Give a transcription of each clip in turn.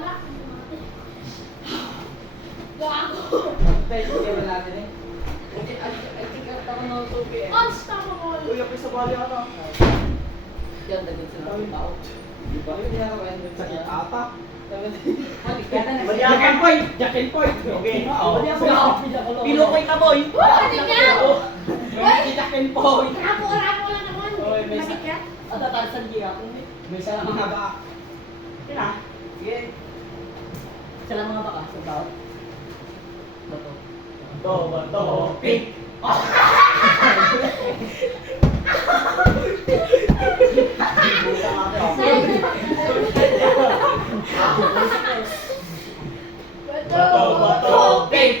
Wala. Gago. Pwede ka natin eh. I think ang tama na ito eh. Unstoppable. Uy, apay sa bali ata. Yan, dagdag sila ng tao. Di ba? Yung ginagawa yun. Sakit ata. Jack and point! Jack and point! Okay. Pinukoy ka, boy! Ano niya? May Jack and point! Rapo lang naman. Oy, may Matik ka? At tatalsan niya ako. May isa lang mga baka. Kina? Sige. Isa lang mga baka sa tao. Bato. Bato, pink. Bato, pink.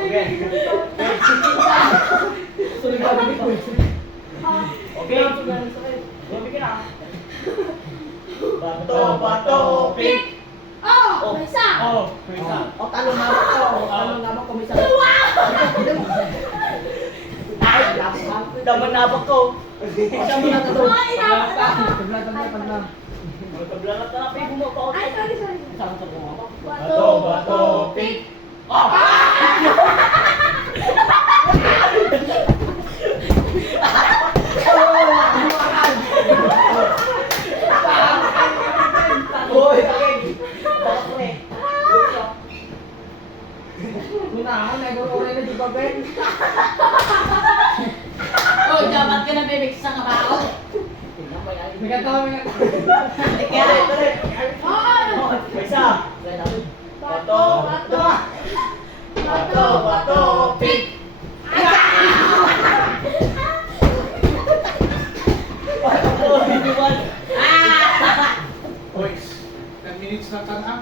Okay. Okay. Grabe ka na. Bato, pink. Oh, may isa. Oh, isa. O, talo na ako to. Talo na ako kumisa. Ay, daman na ko. Siya mo na to. Ay, dapat. Magkablanat na na, pay bumo pa ako. Ay, sorry. Saan ko ako? Bato, pink. Hoy, okay. Bakit mo eh? Gunahan, nag-uulay na di ba, Ben? Oh, dapat ka na bibig sa kabaho. May katawa, may Oh, May isa. Bato, bato, pink. Oy, 10 minutes na tan ha.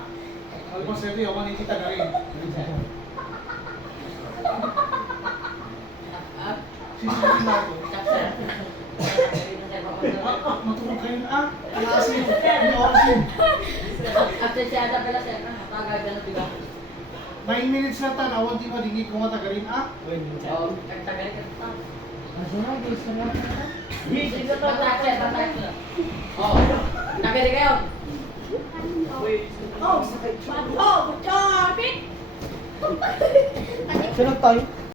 Alpon sa'yo, ako ni kita na rin. Sisirin na ako. Matulog kayo na ah. Alasin. Alasin. Absensyada pala siya. Tagay ka na bilang. 9 minutes na tan, awan di madingig ko matagarin ah. Oh, tagay ka na. Batak siya. Oh, tagay kayo. oh, sakit. Bato, pink. Sunod tayo.